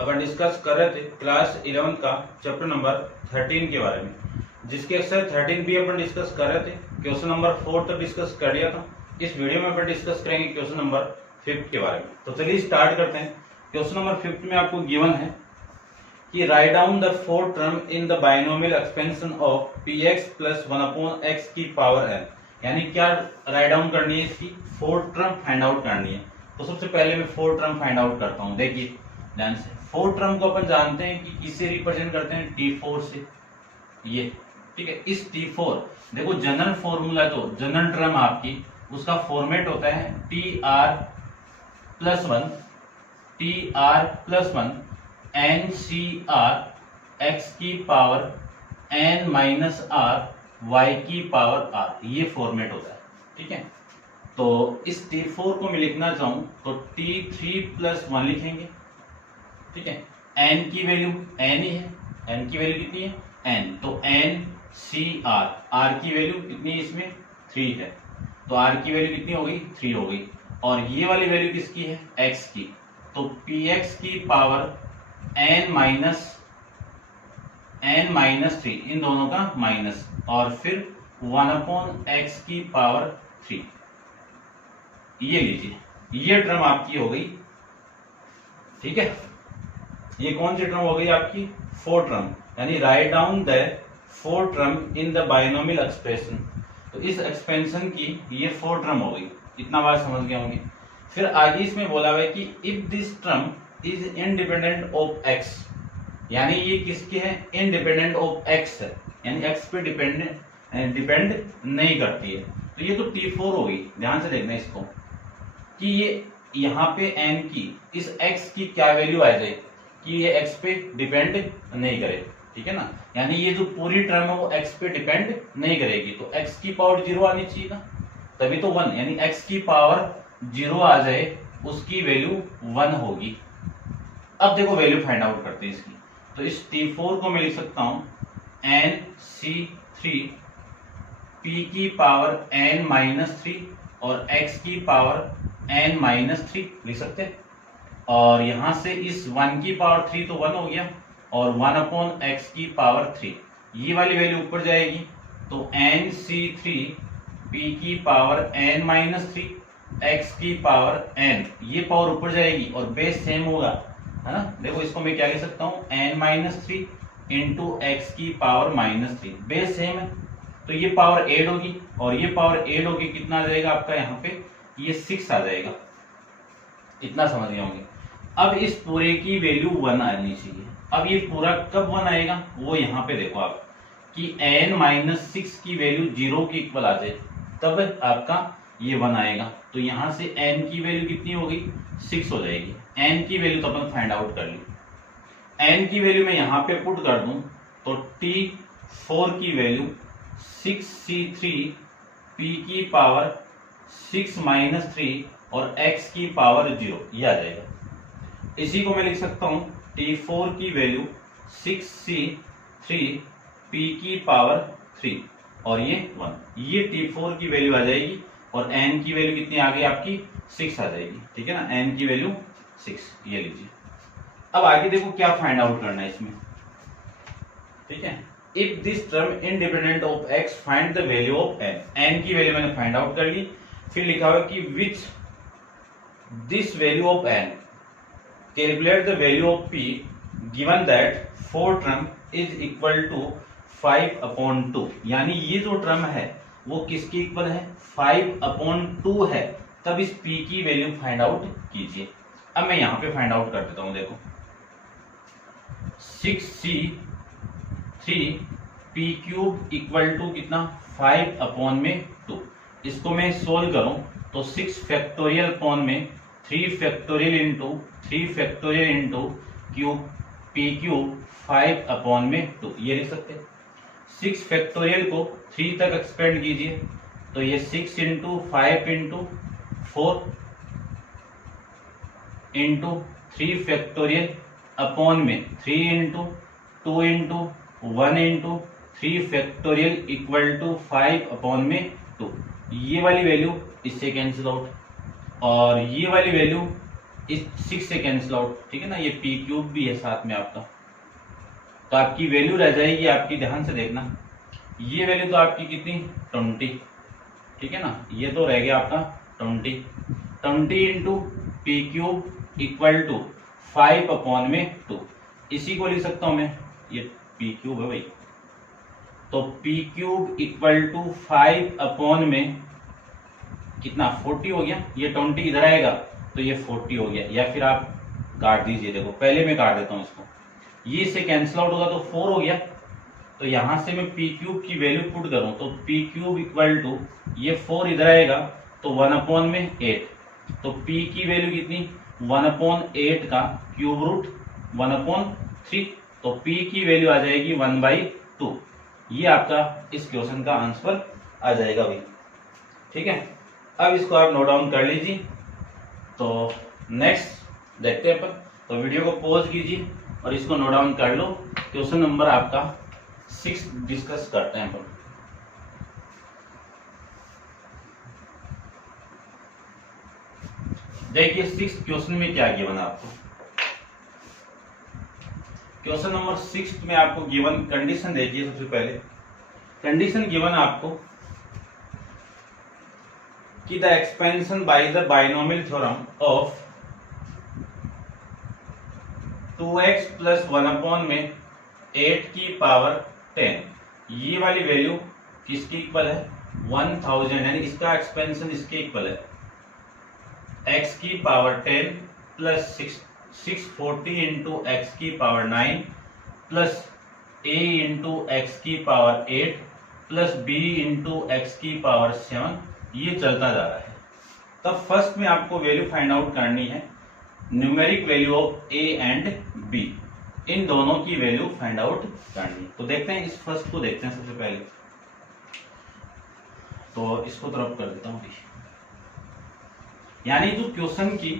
अपन discuss कर रहे थे क्लास 11 का चैप्टर नंबर 13 के बारे में, जिसके एक्सरसाइज 13 भी अपन डिस्कस कर रहे थे। क्वेश्चन नंबर 4 तक डिस्कस कर लिया था। इस वीडियो में अपन डिस्कस करेंगे क्वेश्चन नंबर 5 के बारे में। तो चलिए स्टार्ट करते हैं। क्वेश्चन नंबर 5 में आपको गिवन है कि write down the fourth term in the binomial expansion of px plus 1/x की पावर n। यानी क्या राइट डाउन करनी है, इसकी फोर्थ टर्म फाइंड आउट करनी है। तो सबसे पहले मैं फोर्थ टर्म फाइंड आउट करता हूं। देखिए ध्यान से, फोर्थ टर्म को अपन जानते हैं कि किससे रिप्रेजेंट करते हैं, t4 से। ये ठीक है, इस t4 देखो जनरल फॉर्मूला, तो जनरल टर्म आपकी उसका फॉर्मेट होता है tr प्लस 1 ncr x की power n minus r y की पावर r, ये फॉर्मेट होता है। ठीक है, तो इस t4 को मैं लिखना चाहूं तो t3 प्लस 1 लिखेंगे। ठीक है, n की वैल्यू n ही है, n की वैल्यू कितनी है n, तो n c r, r की वैल्यू कितनी है इसमें 3 है, तो r की वैल्यू कितनी हो गई 3 हो गई। और ये वाली वैल्यू किसकी है x की, तो px की पावर n माइनस 3, इन दोनों का माइनस, और फिर 1/x की पावर 3। ये लीजिए, ये टर्म आपकी हो गई। ठीक है, ये कौन सी टर्म हो गई आपकी, फोर्थ टर्म। यानी write down the fourth term in the binomial expression. तो इस एक्सपेंशन की ये फोर्थ टर्म हो गई। इतना बात समझ गए होंगे। फिर आगे इसमें बोला हुआ है कि if this term is independent of x, यानी ये किसके है, इंडिपेंडेंट ऑफ x है, यानी x पे डिपेंड नहीं करती है। तो ये तो t4 होगी। ध्यान से देखना इसको कि ये यहाँ पे n की इस x की क्या वैल्यू आ जाए कि ये x पे डिपेंड नहीं करे। ठीक है ना, यानी ये जो पूरी टर्म है वो x पे डिपेंड नहीं करेगी। तो x की पावर 0 आनी चाहिए ना, तभी तो 1, यानी x की पावर 0 आ जाए, उसकी वैल्यू 1 होगी। अब देखो वैल्यू फाइंड आउट करते हैं इसकी। तो इस t4 को मैं लिख सकता हूं nc3 p की पावर n माइनस 3 और x की पावर n माइनस 3 लिख सकते हैं। और यहां से इस 1 की पावर 3 तो 1 हो गया, और 1/x की पावर 3, ये वाली वैल्यू ऊपर जाएगी। तो nc3 p की पावर n माइनस 3 x की पावर n, ये पावर ऊपर जाएगी और बेस सेम होगा, है ना। देखो इसको मैं क्या लिख सकता हूँ, n माइनस 3 इंटू एक्स की पावर माइनस 3, बेस सेम है, तो ये पावर ऐड होगी और ये पावर ऐड होगी, कितना आ जाएगा आपका यहाँ पे, ये 6 आ जाएगा। इतना समझ गए होंगे। अब इस पूरे की वैल्यू 1 आनी चाहिए। अब ये पूरा कब 1 आएगा, वो यहाँ पे देखो आप कि n माइनस 6 की वैल्यू 0 के इक्वल आ जाए, तब आपका ये 1 आएगा। तो यहाँ से n की वैल्यू कितनी होगी, 6 हो जाएगी। n की वैल्यू तो अपन फाइंड आउट कर ली। n की वैल्यू मैं यहाँ पे पुट कर दूं तो t4 की वैल्यू 6c3 p की पावर 6 माइनस 3 और x की पावर 0, ये आ जाएगा। इसी को मैं लिख सकता हूँ t4 की वैल्यू 6c3 p की पावर 3 और ये 1, ये t4 की वैल्यू आ जाएगी। और n की वैल्यू कितनी आ गई आपकी, 6 आ जाएगी। ठीक है ना, n की वैल्यू 6, ये लीजिए। अब आगे देखो क्या फाइंड आउट करना है इसमें। ठीक है, if this term independent of x find the value of n, n की वैल्यू मैंने फाइंड आउट कर ली। फिर लिखा हुआ कि which this value of n calculate the value of p given that four term is equal to 5/2, यानी ये जो टर्म है वो किसके इक्वल है, 5/2 है। तब इस p की वैल्यू फाइंड आउट कीजिए। अब मैं यहां पे फाइंड आउट कर देता हूं। देखो 6c3 p cube equal to कितना, 5/2। इसको मैं सोल्व करूं तो 6 फैक्टोरियल अपॉन में 3 factorial into 3 factorial into cube p cube 5/2, ये लिख सकते हैं। 6 फैक्टोरियल को 3 तक एक्सपेंड कीजिए, तो ये 6 into 5 into 4 into 3 factorial upon में 3 into 2 into 1 into 3 factorial equal to 5/2। ये वाली वैल्यू इससे कैंसिल आउट और ये वाली वैल्यू इस 6 से कैंसिल आउट, ठीक है ना, ये पी क्यूब भी है साथ में आपका। तो आपकी वैल्यू रह जाएगी आपकी, ध्यान से देखना, ये वैल्यू तो आपकी कितनी 20, ठीक है ना, ये तो रह गया आपका 20 into p cube equal to 5/2। इसी को लिख सकता हूं मैं, ये पी क्यूब है भाई, तो पी क्यूब इक्वल टू 5 में कितना 40 हो गया, ये 20 इधर आएगा तो ये 40 हो गया, या फिर आप काट दीजिए, देखो पहले मैं काट देता हूं इसको, ये इससे कैंसिल आउट होगा तो 4 हो गया। तो यहां से मैं पी क्यूब की वैल्यू पुट करूं तो पी क्यूब इक्वल टू ये 4 इधर आएगा तो 1/8, तो पी की वैल्यू कितनी 1/8 का क्यूब रूट 1/3, तो पी की वैल्यू आ जाएगी 1/2। ये आपका इस क्वेश्चन का आंसर आ जाएगा भाई, ठीक है। अब इसको आप नोट डाउन कर लीजिए। तो नेक्स्ट देखते हैं अपन, तो वीडियो को पॉज कीजिए और इसको नोट डाउन कर लो। क्वेश्चन नंबर आपका 6 डिस्कस करते हैं अपन। देखिए 6 क्वेश्चन में क्या गिवन है आपको। क्वेश्चन नंबर 6 में आपको गिवन कंडीशन देखिए। सबसे पहले कंडीशन गिवन आपको कि the expansion by the binomial theorem of 2x plus 1/8 की पावर 10, ये वाली वैल्यू किसकी इक्वल है 1000, यानी इसका एक्सपेंशन इसके इक्वल है x की पावर 10 प्लस 640 इंटू एक्स की power 9 plus a into x की power 8 plus b into x की पावर 7, ये चलता जा रहा है। तब फर्स्ट में आपको वैल्यू फाइंड आउट करनी है, numeric value of a and b, इन दोनों की वैल्यू फाइंड आउट करनी है। तो देखते हैं, इस फर्स्ट को देखते हैं सबसे पहले। तो इसको तरफ कर देता हूं, यानी जो क्वेश्चन की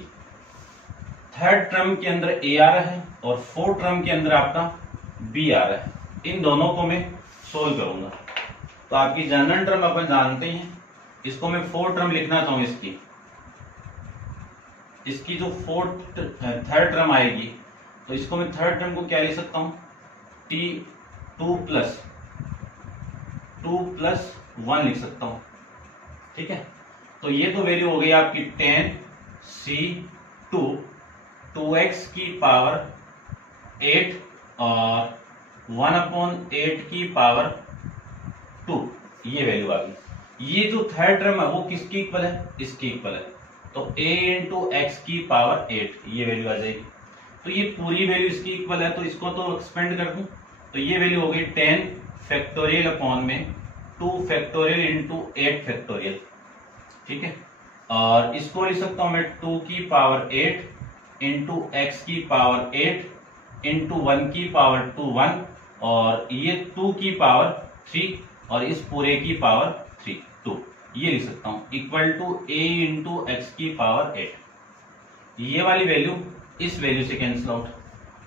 थर्ड टर्म के अंदर a आ रहा है और फोर्थ टर्म के अंदर आपका b आ रहा है, इन दोनों को मैं सोल्व करूंगा। तो आपकी जनरल टर्म अपन जानते हैं, इसको मैं फोर्थ टर्म लिखना चाहूं, इसकी जो थर्ड टर्म आएगी, तो इसको मैं थर्ड टर्म को क्या लिख सकता हूं t2 प्लस 1 लिख सकता हूं, ठीक है। तो ये तो वैल्यू हो गई आपकी 10c2 2x की पावर 8 और 1/8 की पावर 2, ये वैल्यू आ गई। ये जो थर्ड टर्म है वो किसकी इक्वल है, इसकी इक्वल है, तो a इंटू एक्स की पावर 8, ये वैल्यू आ जाएगी। तो ये पूरी वैल्यू इसकी इक्वल है, तो इसको तो एक्सपेंड कर दूं, तो ये वैल्यू हो गई 10 फैक्टोरियल अपॉन में 2 फैक्टोरियल इंटू 8 फैक्टोरियल, ठीक है। और इसको लिख सकता हूं मैं 2 की पावर 8 इंटू एक्स की पावर 8 इंटू 1 की पावर 2 1, और ये 2 की पावर 3 और इस पूरे की पावर 3 2, ये लिख सकता हूं equal to a into x की पावर 8। ये वाली वैल्यू इस वैल्यू से कैंसिल आउट,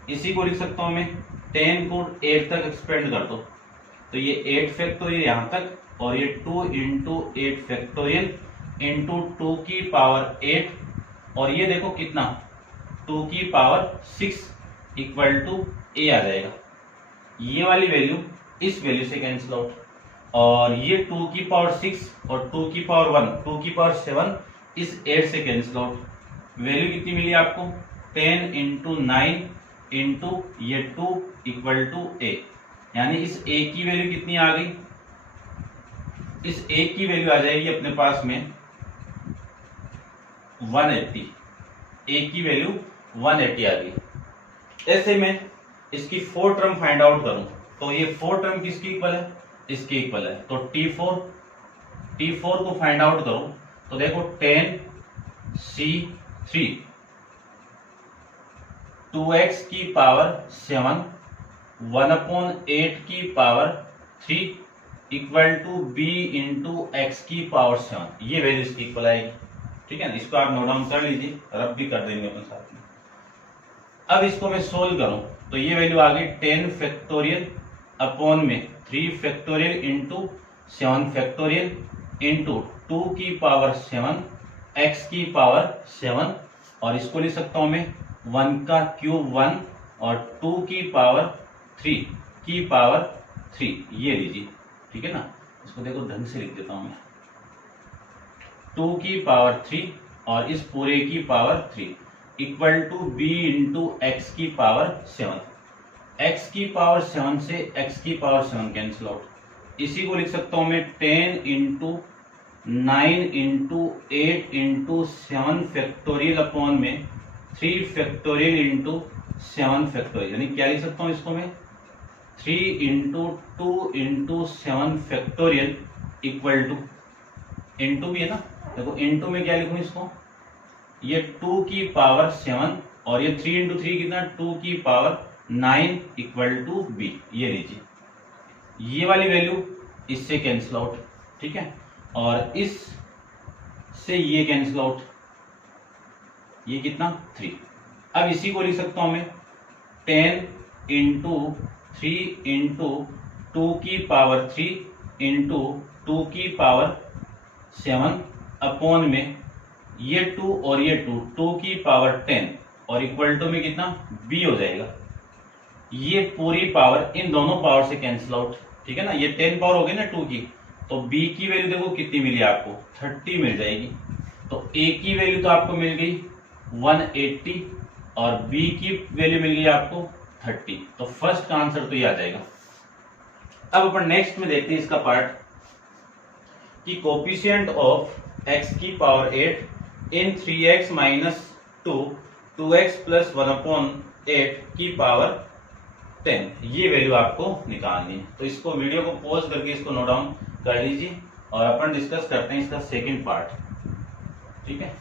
इसी को लिख सकता हूं मैं 10 को 8 तक एक्सपेंड कर दो, तो ये 8 फैक्टोरियल यहां तक, और ये 2 इंटू 8 फैक्टोरियल इंटू 2 की पावर 8, और ये देखो कितना 2 की पावर 6 इक्वल टू a आ जाएगा। ये वाली वैल्यू इस वैल्यू से कैंसिल आउट, और ये 2 की पावर 6 और 2 की पावर 1 2 की पावर 7 इस 8 से कैंसिल आउट। वैल्यू कितनी मिली आपको 10 इंटू 9 इंटू ये 2 इक्वल टू a, यानी इस a की वैल्यू कितनी आ गई, इस a की वैल्यू आ जाएगी अपने पास में 180, a की वैल्यू 180 आ गई। ऐसे में इसकी फोर्थ टर्म फाइंड आउट करूं, तो ये फोर्थ टर्म किसकी इक्वल है, इसकी इक्वल है, तो T4 को फाइंड आउट करो, तो देखो 10c3 2x की पावर 7 1/8 की power 3 equal to b into x की पावर 7, ये वैल्यू इसकी इक्वल आएगी, ठीक है ना। इसको आप नोट डाउन कर लीजिए, रब भी कर देंगे अपन साथ में। अब इसको मैं सोल्व करूं, तो ये वैल्यू आ गई 10 फैक्टोरियल अपॉन में 3 फैक्टोरियल इंटू 7 फैक्टोरियल इंटू 2 की पावर 7 एक्स की पावर 7, और इसको लिख सकता हूं मैं 1 का क्यूब 1 और 2 की पावर 3 की पावर 3, ये लीजिए, ठीक है ना। इसको देखो ढंग से लिख देता हूं मैं, 2 की पावर 3 और इस पूरे की power 3 equal to b into x की पावर 7। x की पावर 7 से x की पावर 7 कैंसिल आउट, इसी को लिख सकता हूं मैं 10 into 9 into 8 into 7 factorial upon में 3 फैक्टोरियल इंटू 7 फैक्टोरियल, यानी क्या लिख सकता हूं इसको मैं 3 into 2 into 7 factorial equal to, into भी है ना, देखो इंटू में क्या लिखूं इसको, ये 2 की पावर 7 और ये 3 इंटू 3 कितना 2 की पावर 9 इक्वल टू b, ये लीजिए, ये वाली वैल्यू इससे कैंसिल आउट, ठीक है, और इस से ये कैंसिल आउट, ये कितना 3। अब इसी को लिख सकता हूं मैं 10 इंटू 3 इंटू 2 की पावर 3 इंटू 2 की पावर 7 अपॉन में ये 2 और ये 2 की पावर 10 और इक्वल टू में कितना b हो जाएगा। ये पूरी पावर इन दोनों पावर से कैंसिल आउट, ठीक है ना, ये 10 पावर हो गई ना 2 की, तो b की वैल्यू देखो कितनी मिली आपको 30 मिल जाएगी। तो a की वैल्यू तो आपको मिल गई 180 और b की वैल्यू मिल गई आपको 30, तो फर्स्ट का आंसर तो ये आ जाएगा। अब अपन नेक्स्ट में देखते हैं इसका पार्ट कि कोफिशिएंट ऑफ x की पावर 8 इन 3x माइनस 2 2x प्लस 1/8 की पावर 10, ये वैल्यू आपको निकालनी है। तो इसको वीडियो को पॉज करके इसको नोट डाउन कर लीजिए और अपन डिस्कस करते हैं इसका सेकंड पार्ट, ठीक है।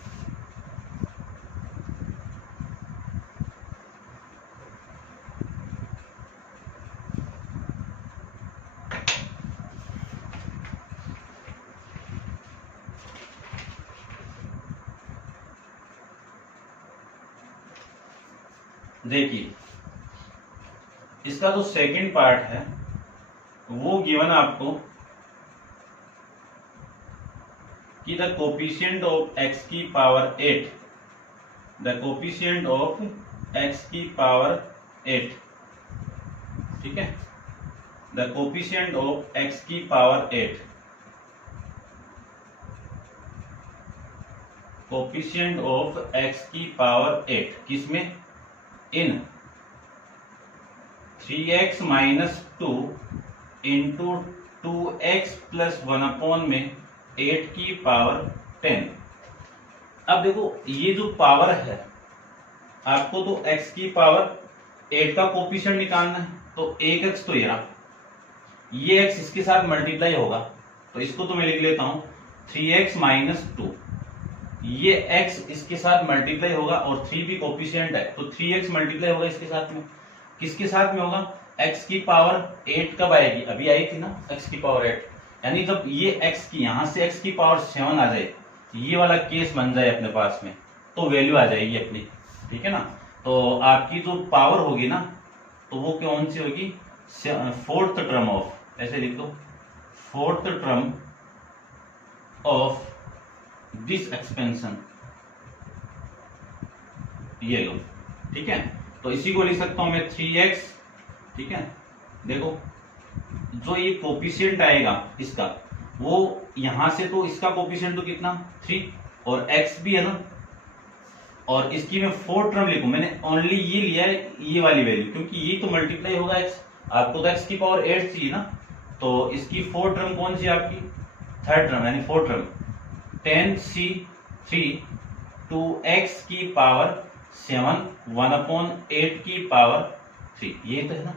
देखिए इसका जो सेकंड पार्ट है वो गिवन आपको कि द कोफिशिएंट ऑफ x की power 8, the coefficient of x की पावर 8, ठीक है, द कोफिशिएंट ऑफ x की पावर 8, कोफिशिएंट ऑफ x की पावर 8 किसमें, इन 3x minus 2 into 2x plus 1 में 8 की पावर 10। अब देखो ये जो पावर है आपको तो x की पावर 8 का कोफिशिएंट निकालना है, तो 1x तो ये x इसके साथ मल्टीप्लाई होगा, तो इसको तो मैं लिख लेता हूं 3x माइनस 2, ये x इसके साथ मल्टीप्लाई होगा और 3 भी कोफिशिएंट है, तो 3x मल्टीप्लाई होगा इसके साथ में, किसके साथ में होगा x की पावर 8 कब आएगी, अभी आई थी ना x की पावर 8, यानी जब ये x की यहां से x की पावर 7 आ जाए, ये वाला केस बन जाए अपने पास में, तो वैल्यू आ जाएगी अपनी, ठीक है ना। तो आपकी जो पावर होगी ना तो वो कौन सी होगी, फोर्थ टर्म ऑफ, ऐसे लिख दो, fourth term of this expansion, ये लो, ठीक है। तो इसी को लिख सकता हूं मैं 3x, ठीक है। देखो जो ये कोफिशिएंट आएगा इसका, वो यहां से तो इसका कोफिशिएंट तो कितना 3 और x भी है ना, और इसकी मैं 4 टर्म लिखूं, मैंने ओनली ये लिया है ये वाली वैल्यू, क्योंकि ये तो मल्टीप्लाई होगा x, आपको तो x की पावर 8 चाहिए ना, तो इसकी 4 टर्म कौन सी आपकी थर्ड टर्म, यानी 4 टर्म 10c3 2x की पावर 7 1/8 की पावर 3, ये तो है ना।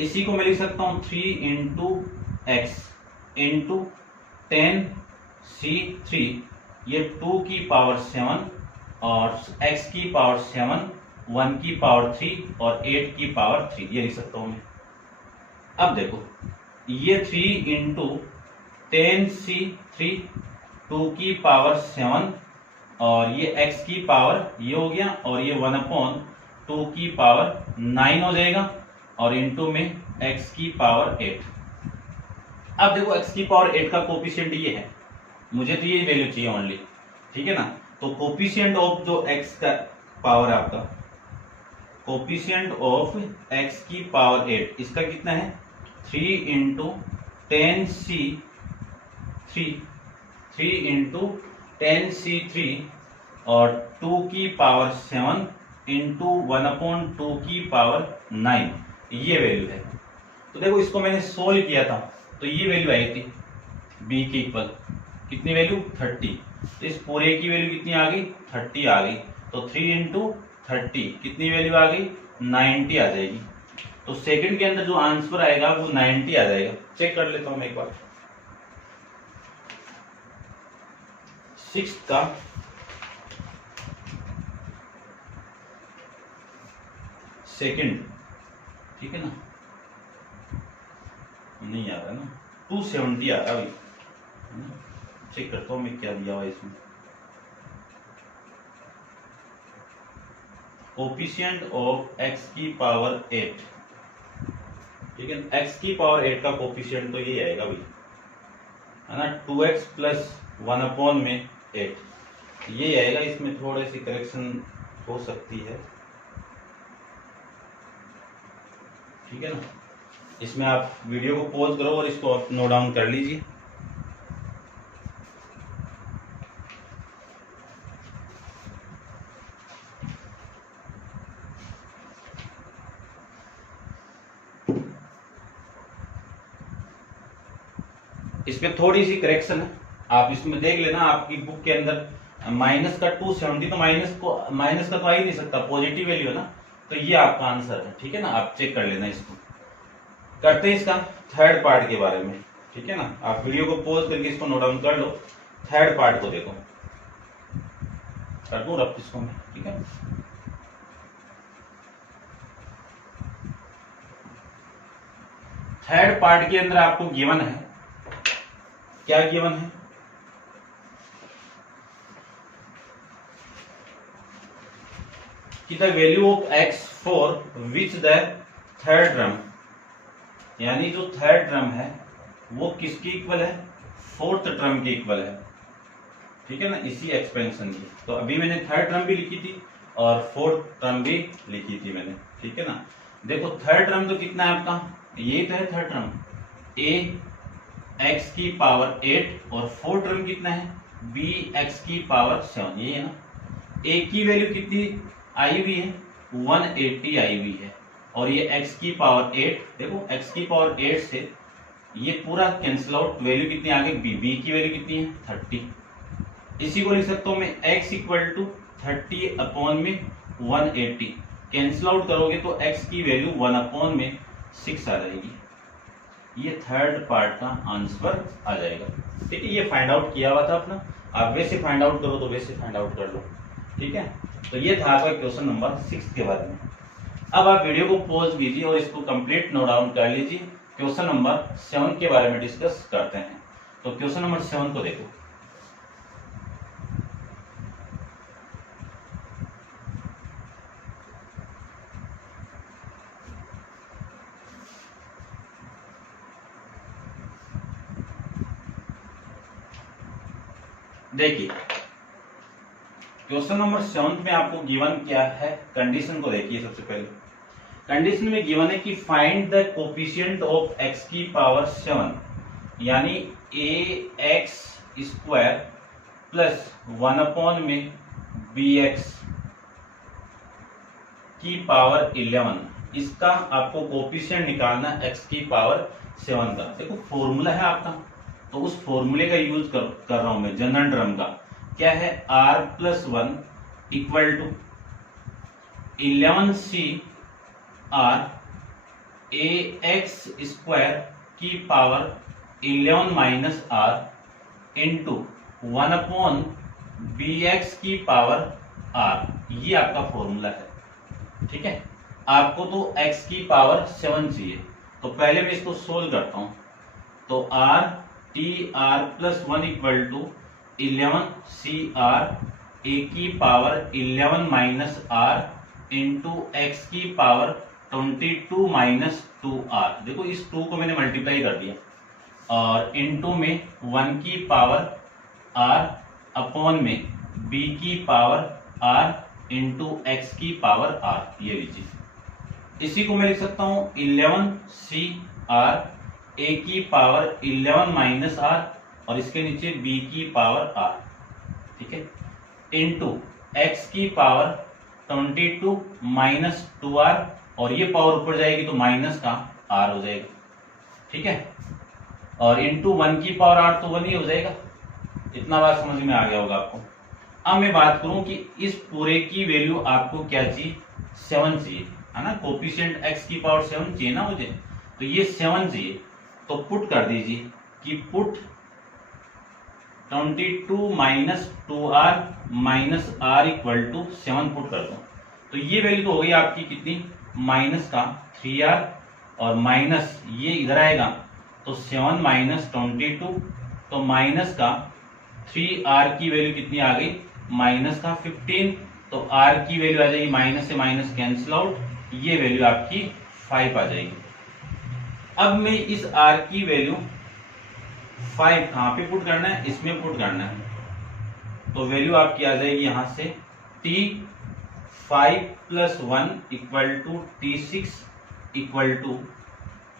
इसी को मैं लिख सकता हूं 3 इंटू एक्स इंटू 10c3, ये 2 की पावर 7 और x की पावर 7 1 की पावर 3 और 8 की पावर 3, ये लिख सकता हूं मैं। अब देखो ये 3 इंटू 10c3 2 की पावर 7 और ये x की पावर ये हो गया और ये 1/2 की पावर 9 हो जाएगा और इंटू में x की पावर 8। अब देखो x की पावर 8 का कोफिशिएंट ये है, मुझे तो ये वैल्यू चाहिए ओनली, ठीक है ना। तो कोफिशिएंट ऑफ जो x का पावर है आपका, कोफिशिएंट ऑफ x की पावर 8, इसका कितना है 3 इंटू 10c3, 3 इंटू 10c3 और 2 की पावर 7 इंटू 1/2 की पावर 9, ये वैल्यू है। तो देखो इसको मैंने सोल्व किया था तो ये वैल्यू आई थी b के इक्वल, कितनी वैल्यू 30। तो इस पूरे की वैल्यू कितनी आ गई 30 आ गई। तो 3 इंटू 30 कितनी वैल्यू आ गई 90 आ जाएगी। तो सेकंड के अंदर जो आंसर आएगा वो 90 आ जाएगा। चेक कर लेता हूं मैं एक बार। 6 का सेकंड, ठीक है ना, नहीं आ रहा ना, 270 आ रहा भाई। चेक करता हूं मैं क्या दिया हुआ इसमें। कोफिशिएंट ऑफ x की पावर 8, ठीक है, x की पावर 8 का कोफिशिएंट तो ये आएगा भाई, है ना, 2x प्लस 1/8 ये आएगा। इसमें थोड़ी सी करेक्शन हो सकती है, ठीक है ना। इसमें आप वीडियो को पॉज करो और इसको नोट डाउन कर लीजिए। इसमें थोड़ी सी करेक्शन है, आप इसमें देख लेना। आपकी बुक के अंदर माइनस का 270, तो माइनस का तो आ ही नहीं सकता, पॉजिटिव वैल्यू है ना, तो ये आपका आंसर है, ठीक है ना। आप चेक कर लेना। इसको करते हैं इसका थर्ड पार्ट के बारे में, ठीक है ना। आप वीडियो को पॉज करके इसको नोट डाउन कर लो। थर्ड पार्ट को देखो, कर दूं रब इसको मैं, ठीक है। थर्ड पार्ट के अंदर आपको गिवन है, क्या गिवन है, कि the value of x for which the third drum, यानी जो थर्ड ड्रम है वो किसके इक्वल है, फोर्थ ड्रम के इक्वल है, ठीक है ना, इसी एक्सपेंशन की। तो अभी मैंने थर्ड ड्रम भी लिखी थी और फोर्थ ड्रम भी लिखी थी मैंने, ठीक है ना। देखो थर्ड ड्रम तो कितना है आपका, ये तो है थर्ड ड्रम a x की पावर 8 और फोर्थ ड्रम कितना है b x की पावर 7, ये है ना। a की वैल्यू कितनी आई हुई है 180 आई हुई है, और ये x की पावर 8, देखो x की पावर 8 से ये पूरा कैंसिल आउट, वैल्यू कितनी आ गई b की वैल्यू कितनी है 30। इसी को लिख सकता हूं मैं x इक्वल टू 30 अपॉन में 180, कैंसिल आउट करोगे तो x की वैल्यू 1/6 आ जाएगी। ये थर्ड पार्ट का आंसर आ जाएगा, ठीक है। ये फाइंड आउट किया हुआ था अपना, आप वैसे फाइंड आउट करो तो वैसे फाइंड आउट कर लो, ठीक है। तो ये था आपका क्वेश्चन नंबर 6 के बारे में। अब आप वीडियो को पॉज कीजिए और इसको कंप्लीट नोट डाउन कर लीजिए। क्वेश्चन नंबर 7 के बारे में डिस्कस करते हैं। तो क्वेश्चन नंबर 7 को देखो। देखिए क्वेश्चन नंबर 7 में आपको गिवन क्या है, कंडीशन को देखिए। सबसे पहले कंडीशन में गिवन है कि find the coefficient of x की पावर 7, यानी ax स्क्वायर प्लस 1/में bx की पावर 11, इसका आपको कोफिशिएंट निकालना है x की पावर 7 का। देखो फॉर्मूला है आपका, तो उस फॉर्मूले का यूज कर रहा हूं मैं। जनरल ड्रम का क्या है, r+1 equal to 11c r ax square की power 11 minus r into 1/bx की पावर r, ये आपका फॉर्मूला है, ठीक है। आपको तो x की पावर 7 चाहिए, तो पहले मैं इसको सोल्व करता हूं। तो r+1 equal to 11cr a की power 11 minus r into x की पावर 22 माइनस 2r। देखो इस 2 को मैंने मल्टीप्लाई कर दिया और इंटू में 1 की पावर r अपॉन में बी की पावर आर इंटू एक्स की पावर आर, ये लीजिए। इसी को मैं लिख सकता हूं 11c आर ए की पावर 11 माइनस आर, और इसके नीचे बी की पावर आर, ठीक है, इंटू एक्स की पावर 22 माइनस 2r, और ये पावर ऊपर जाएगी तो माइनस का r हो जाएगा, ठीक है, और इंटू 1 की पावर r तो 1 ही हो जाएगा। इतना बात समझ में आ गया होगा आपको। अब मैं बात करूं कि इस पूरे की वैल्यू आपको क्या चाहिए, 7 चाहिए, है ना, कोफिशिएंट x की पावर 7 चाहिए ना मुझे, तो ये 7 चाहिए, तो पुट कर दीजिए कि put 22 minus 2r minus r equal to 7 put कर दो, तो ये वैल्यू तो हो गई आपकी कितनी, माइनस का 3r, और माइनस ये इधर आएगा तो 7 माइनस 22, तो माइनस का 3r की वैल्यू कितनी आ गई, माइनस का 15, तो r की वैल्यू आ जाएगी, माइनस से माइनस कैंसिल आउट, ये वैल्यू आपकी 5 आ जाएगी। अब मैं इस r की वैल्यू 5 कहां पे पुट करना है, इसमें पुट करना है, तो वैल्यू आपकी आ जाएगी यहां से t5 plus 1 equal to t6 equal to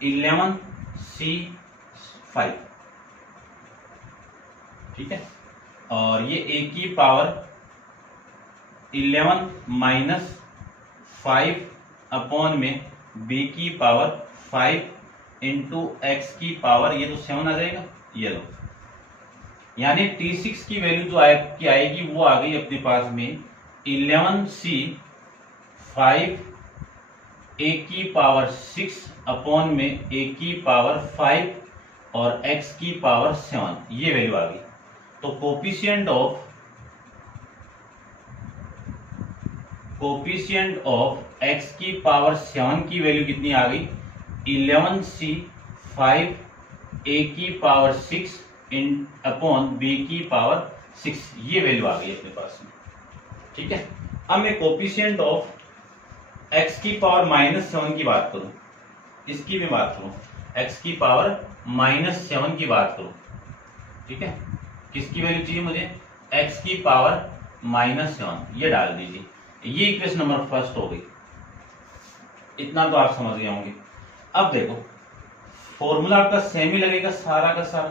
11c5, ठीक है, और ये a की पावर 11 माइनस 5 अपॉन में b की पावर 5 इंटू एक्स की पावर, ये तो 7 आ जाएगा, ये लो, यानी t6 की वैल्यू जो आपकी आएगी वो आ गई अपने पास में 11c5 a की पावर 6 अपॉन में a की पावर 5 और x की पावर 7, ये वैल्यू आ गई। तो कोफिशिएंट ऑफ x की पावर 7 की वैल्यू कितनी आ गई, 11c5 a की पावर 6 इन अपॉन b की पावर 6, ये वैल्यू आ गई अपने पास में, ठीक है। अब मैं कोफिशिएंट ऑफ x की पावर -7 की बात करूं, इसकी मैं बात करूं, x की पावर -7 की बात करूं, ठीक है, किसकी वैल्यू चाहिए मुझे, x की पावर -7, ये डाल दीजिए, ये इक्वेशन नंबर फर्स्ट हो गई। इतना तो आप समझ गए होंगे। अब देखो फॉर्मूला आपका सेम ही लगेगा सारा का सारा,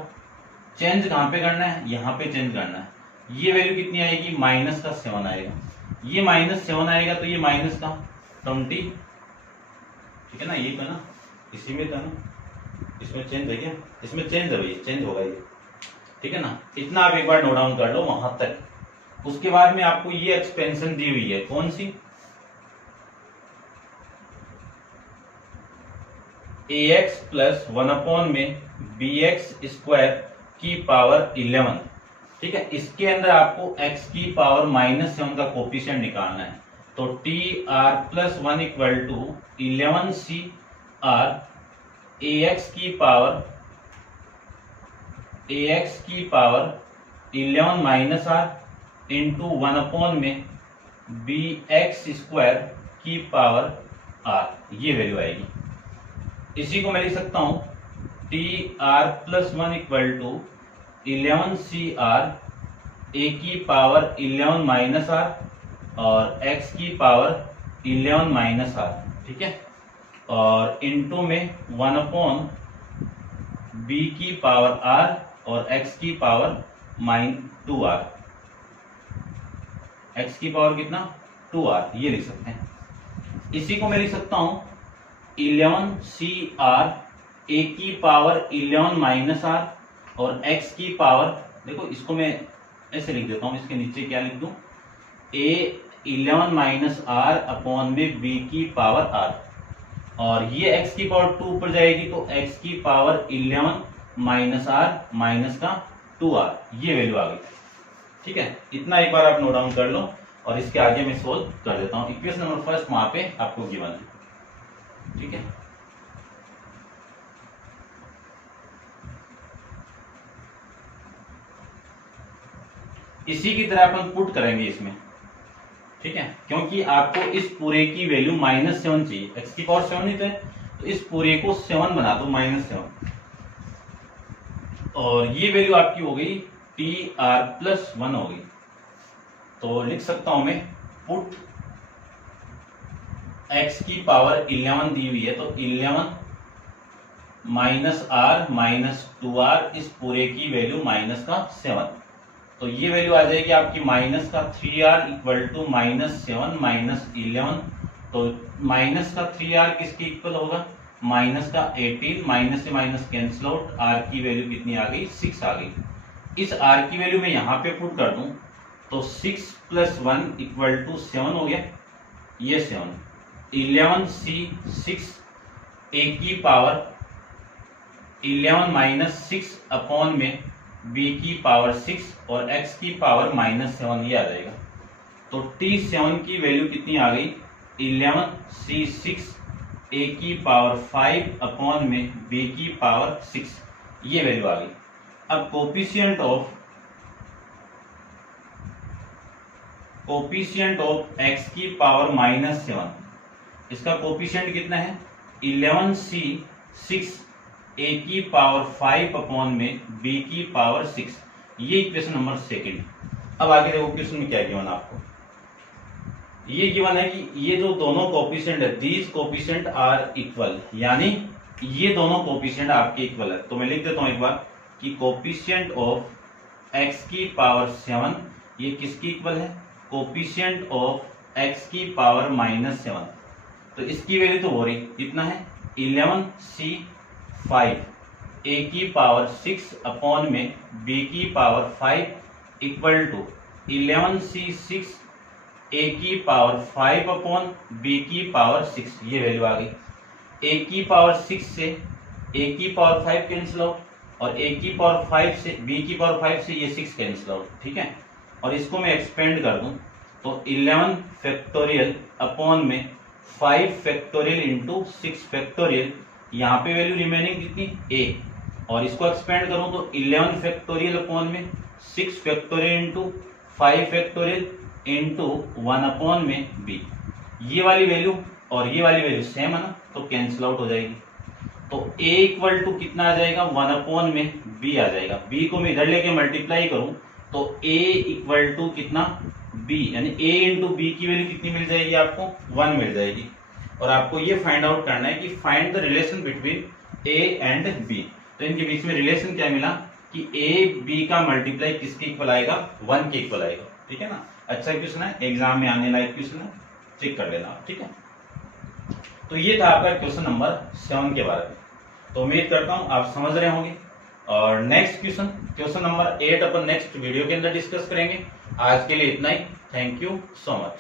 चेंज कहां पे करना है, यहां पे चेंज करना है। ये वैल्यू कितनी आएगी, माइनस का 7 आएगा, ये -7 आएगा तो ये माइनस का 20, ठीक है ना, ये तो ना इसी में था ना, इसमें चेंज है क्या, इसमें चेंज है भाई, चेंज होगा ये, ठीक है ना। इतना आप एक बार नोट डाउन कर लो वहां तक। उसके बाद में आपको ये एक्सपेंशन दी हुई है, कौन सी, ax प्लस 1 अपॉन में bx स्क्वायर की पावर 11, ठीक है। इसके अंदर आपको x की पावर -7 का कोफिशिएंट निकालना है, तो tr plus 1 equal to 11cr ax की power 11 minus r into 1 upon में bx स्क्वायर की पावर r, ये वैल्यू आएगी। इसी को मैं लिख सकता हूं tr plus 1 equal to 11cr a की पावर 11 माइनस r और x की पावर 11 माइनस r, ठीक है, और इनटू में 1 अपॉन b की पावर r और x की पावर -2r, x की पावर कितना 2r, ये लिख सकते हैं। इसी को मैं लिख सकता हूं 11cr a की पावर 11 माइनस r और x की पावर, देखो इसको मैं ऐसे लिख देता हूं, इसके नीचे क्या लिख दूं, a 11 माइनस r अपॉन में b की पावर r, और ये x की पावर 2 ऊपर जाएगी तो x की पावर 11 माइनस r माइनस का 2r, ये वैल्यू आ गई, ठीक है। इतना एक बार आप नोट डाउन कर लो और इसके आगे मैं सोल्व कर देता हूं। इक्वेशन नंबर फर्स्ट वहां पे आपको गिवन है, ठीक है। इसी की तरह अपन पुट करेंगे इसमें, ठीक है, क्योंकि आपको इस पूरे की वैल्यू -7 चाहिए, x की पावर 7 नहीं तो इस पूरे को 7 बना दो -7, और ये वैल्यू आपकी हो गई tr प्लस 1 हो गई, तो लिख सकता हूं मैं पुट x की पावर 11 दी हुई है, तो 11 माइनस आर माइनस 2r, इस पूरे की वैल्यू माइनस का 7, तो ये वैल्यू आ जाएगी आपकी माइनस का 3r equal to minus 7 minus 11, तो माइनस का 3r किसके इक्वल होगा, माइनस का 18, माइनस से माइनस कैंसिल आउट, r की वैल्यू कितनी आ गई, 6 आ गई। इस r की वैल्यू मैं यहाँ पे पुट कर दूं तो 6 प्लस 1 इक्वल टू 7 हो गया, ये 7, 11c 6 a की पावर 11 माइनस 6 अपॉन में b की पावर 6 और x की पावर माइनस 7, ये आ जाएगा। तो t7 की वैल्यू कितनी आ गई, 11c6 a की पावर 5 अपॉन में b की पावर 6, ये वैल्यू आ गई। अब कोफिशिएंट ऑफ x की पावर माइनस 7, इसका कोफिशिएंट कितना है, 11c6 a की पावर 5 अपॉन में b की पावर 6, ये इक्वेशन नंबर सेकंड। अब आगे देखो क्वेश्चन में क्या गिवन आपको, ये गिवन है कि ये जो दोनों कोफिशिएंट है, दीज कोफिशिएंट आर इक्वल, यानी ये दोनों कोफिशिएंट आपके इक्वल है। तो मैं लिख देता हूं एक बार कि कोफिशिएंट ऑफ x की पावर 7 ये किसकी इक्वल है, कोफिशिएंट ऑफ x की पावर माइनस 7, तो इसकी वैल्यू तो हो रही कितना है, 11c5 a की पावर 6 अपॉन में b की power 5 equal to 11c6 a की पावर 5 अपॉन b की पावर 6, ये वैल्यू आ गई। a की पावर 6 से a की पावर 5 कैंसिल आउट, और a की पावर 5 से b की पावर 5 से ये 6 कैंसिल आउट, ठीक है। और इसको मैं एक्सपेंड कर दूं तो 11 फैक्टोरियल अपॉन में 5 फैक्टोरियल इंटू 6 फैक्टोरियल, यहाँ पे वैल्यू रिमेनिंग कितनी a, और इसको एक्सपेंड करूं तो 11 फैक्टोरियल अपॉन में 6 factorial into 5 factorial into 1 upon में b, ये वाली वैल्यू और ये वाली वैल्यू सेम है ना, तो कैंसिल आउट हो जाएगी। तो a इक्वल टू कितना आ जाएगा, 1 अपॉन में b आ जाएगा। b को मैं इधर लेके मल्टीप्लाई करूं तो a इक्वल टू कितना, b, यानी a इंटू बी की वैल्यू कितनी मिल जाएगी आपको, 1 मिल जाएगी। और आपको ये फाइंड आउट करना है कि find the relation between a and b, तो इनके बीच में रिलेशन क्या मिला कि a b का मल्टीप्लाई किसके इक्वल आएगा, 1 के इक्वल आएगा, ठीक है ना। अच्छा क्वेश्चन है, एग्जाम में आने लायक क्वेश्चन है, चेक कर लेना, ठीक है। तो ये था आपका क्वेश्चन नंबर 7 के बारे में। तो उम्मीद करता हूं आप समझ रहे होंगे, और नेक्स्ट क्वेश्चन नंबर 8 अपन नेक्स्ट वीडियो के अंदर डिस्कस करेंगे। आज के लिए इतना ही, थैंक यू सो मच।